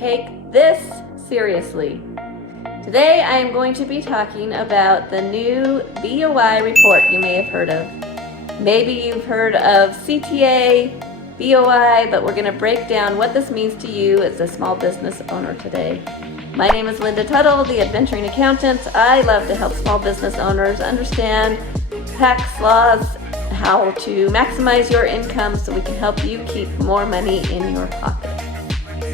take this seriously. Today I am going to be talking about the new BOI report you may have heard of. Maybe you've heard of CTA, BOI, but we're going to break down what this means to you as a small business owner today. My name is Linda Tuttle, the Adventuring Accountant. I love to help small business owners understand tax laws, how to maximize your income so we can help you keep more money in your pocket.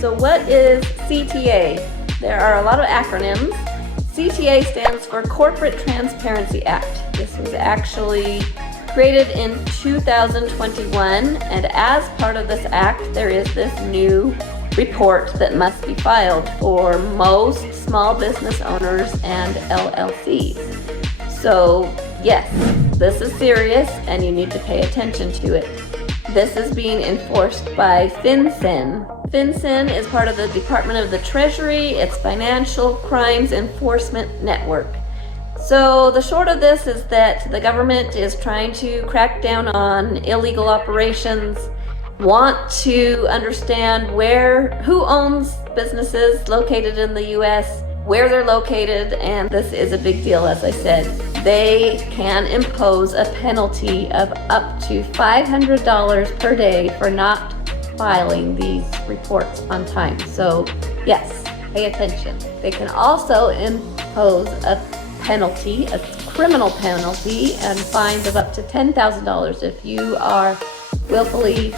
So what is CTA? There are a lot of acronyms. CTA stands for Corporate Transparency Act. This was actually created in 2021, and as part of this act, there is this new report that must be filed for most small business owners and LLCs. So yes, this is serious and you need to pay attention to it. This is being enforced by FinCEN. FinCEN is part of the Department of the Treasury. It's Financial Crimes Enforcement Network. So the short of this is that the government is trying to crack down on illegal operations, want to understand who owns businesses located in the US, where they're located, and this is a big deal, as I said. They can impose a penalty of up to $500 per day for not filing these reports on time. So yes, pay attention. They can also impose a penalty, a criminal penalty, and fines of up to $10,000 if you are willfully,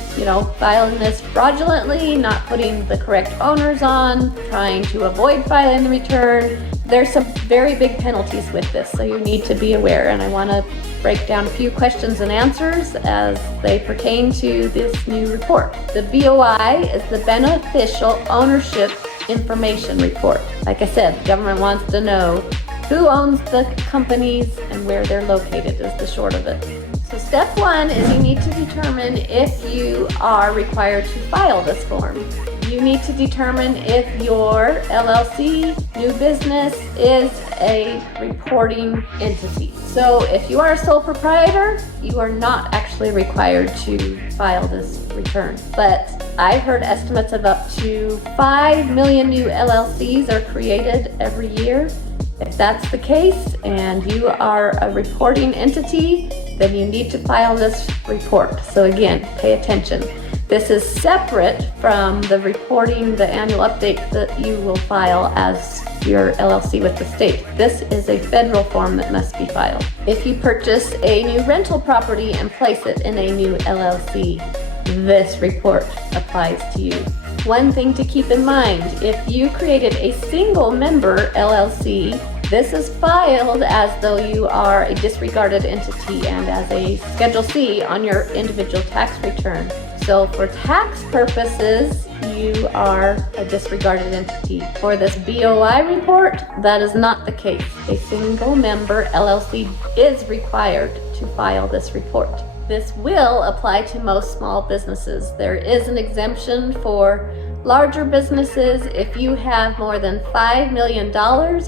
filing this fraudulently, not putting the correct owners on, trying to avoid filing the return. There's some very big penalties with this, so you need to be aware, and I want to break down a few questions and answers as they pertain to this new report. The BOI is the Beneficial Ownership Information Report. Like I said, the government wants to know who owns the companies and where they're located is the short of it. So step one is you need to determine if you are required to file this form. You need to determine if your LLC, new business, is a reporting entity. So if you are a sole proprietor, you are not actually required to file this return. But I've heard estimates of up to 5 million new LLCs are created every year. If that's the case and you are a reporting entity, then you need to file this report. So again, pay attention. This is separate from the reporting, the annual update that you will file as your LLC with the state. This is a federal form that must be filed. If you purchase a new rental property and place it in a new LLC, this report applies to you. One thing to keep in mind, if you created a single member LLC, this is filed as though you are a disregarded entity and as a Schedule C on your individual tax return. So for tax purposes, you are a disregarded entity. For this BOI report, that is not the case. A single member LLC is required to file this report. This will apply to most small businesses. There is an exemption for larger businesses. If you have more than $5 million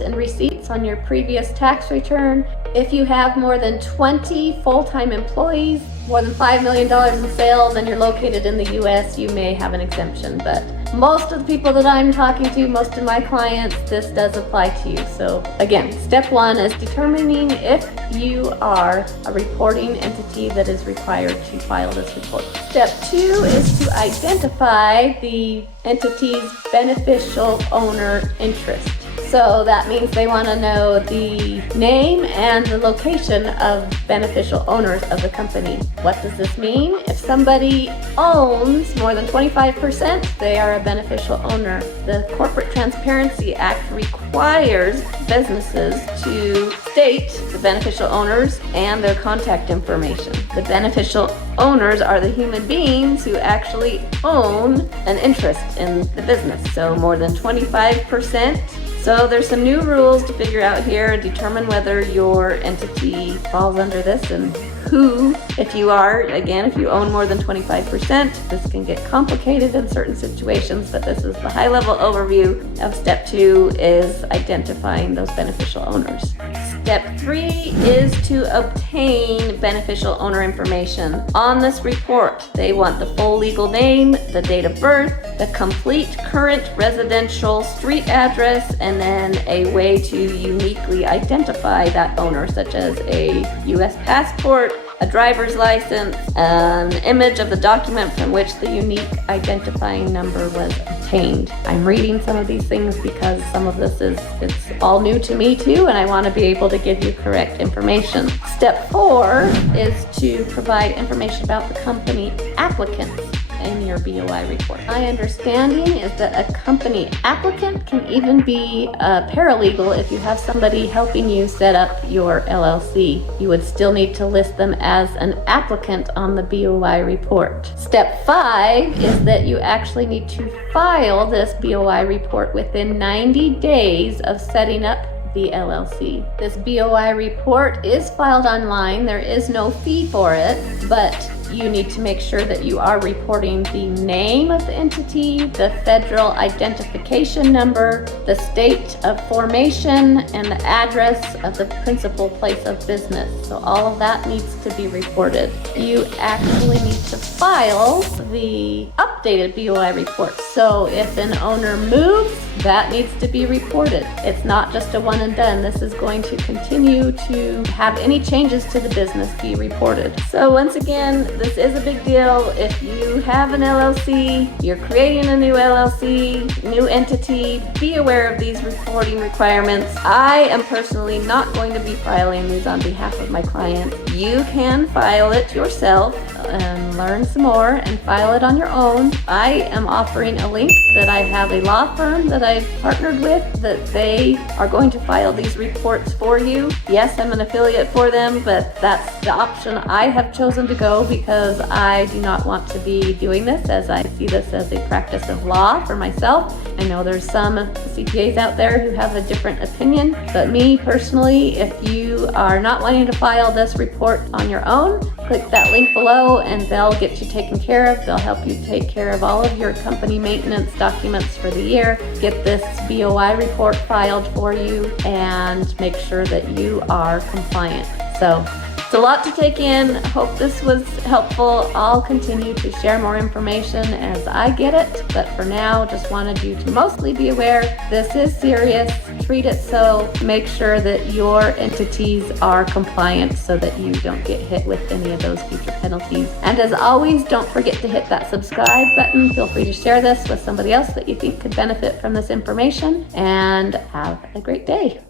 in receipts on your previous tax return, if you have more than 20 full-time employees, more than $5 million in sales, and you're located in the US, you may have an exemption. But most of the people that I'm talking to, most of my clients, this does apply to you. So again, step one is determining if you are a reporting entity that is required to file this report. Step two is to identify the entity's beneficial owner interest. So that means they want to know the name and the location of beneficial owners of the company. What does this mean? If somebody owns more than 25%, they are a beneficial owner. The Corporate Transparency Act requires businesses to state the beneficial owners and their contact information. The beneficial owners are the human beings who actually own an interest in the business. So more than 25%. So there's some new rules to figure out here and determine whether your entity falls under this and who. If you own more than 25%, this can get complicated in certain situations, but this is the high-level overview of step two is identifying those beneficial owners. Step 3 is to obtain beneficial owner information. On this report, they want the full legal name, the date of birth, the complete current residential street address, and then a way to uniquely identify that owner, such as a U.S. passport, a driver's license, an image of the document from which the unique identifying number was obtained. I'm reading some of these things because some of this it's all new to me too, and I want to be able to give you correct information. Step 4 is to provide information about the company applicants in your BOI report. My understanding is that a company applicant can even be a paralegal if you have somebody helping you set up your LLC. You would still need to list them as an applicant on the BOI report. Step 5 is that you actually need to file this BOI report within 90 days of setting up the LLC. This BOI report is filed online. There is no fee for it, but you need to make sure that you are reporting the name of the entity, the federal identification number, the state of formation, and the address of the principal place of business. So all of that needs to be reported. You actually need to file the updated BOI report. So if an owner moves, that needs to be reported. It's not just a one and done. This is going to continue to have any changes to the business be reported. So once again, this is a big deal. If you have an LLC, you're creating a new LLC, new entity, be aware of these reporting requirements. I am personally not going to be filing these on behalf of my client. You can file it yourself and learn some more and file it on your own. I am offering a link that I have a law firm that I've partnered with that they are going to file these reports for you. Yes, I'm an affiliate for them, but that's the option I have chosen to go because I do not want to be doing this, as I see this as a practice of law for myself. I know there's some CPAs out there who have a different opinion, but me personally, if you are not wanting to file this report on your own, click that link below and they'll get you taken care of. They'll help you take care of all of your company maintenance documents for the year, get this BOI report filed for you, and make sure that you are compliant. So it's a lot to take in. Hope this was helpful. I'll continue to share more information as I get it, but for now, just wanted you to mostly be aware this is serious. Treat it so. Make sure that your entities are compliant so that you don't get hit with any of those future penalties. And as always, don't forget to hit that subscribe button. Feel free to share this with somebody else that you think could benefit from this information, and have a great day.